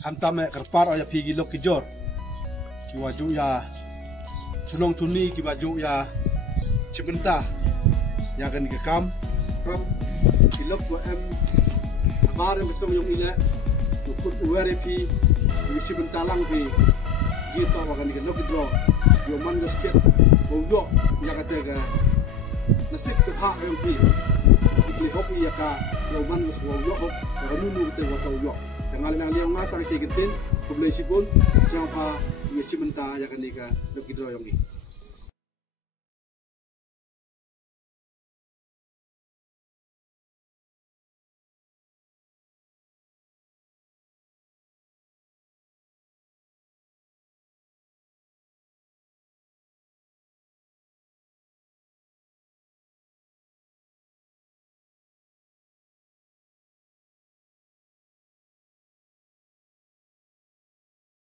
Kantame kerpar ya pigi lok kijor kiwaju ya sunong tuni kiwaju ya cibenta ya kan kam kilok wa em abare mesong yung ila ukut uwere pi cibenta lang pi jito wa kan lok dro yo man gosket yo ya kata nasib ke hak yang pi ikli hopi ya ka yo man gos yo hop ya nunu te wa yo tanggal nang liang ngatang tigintin publisipun siapa cibenta ya kan lok dro yung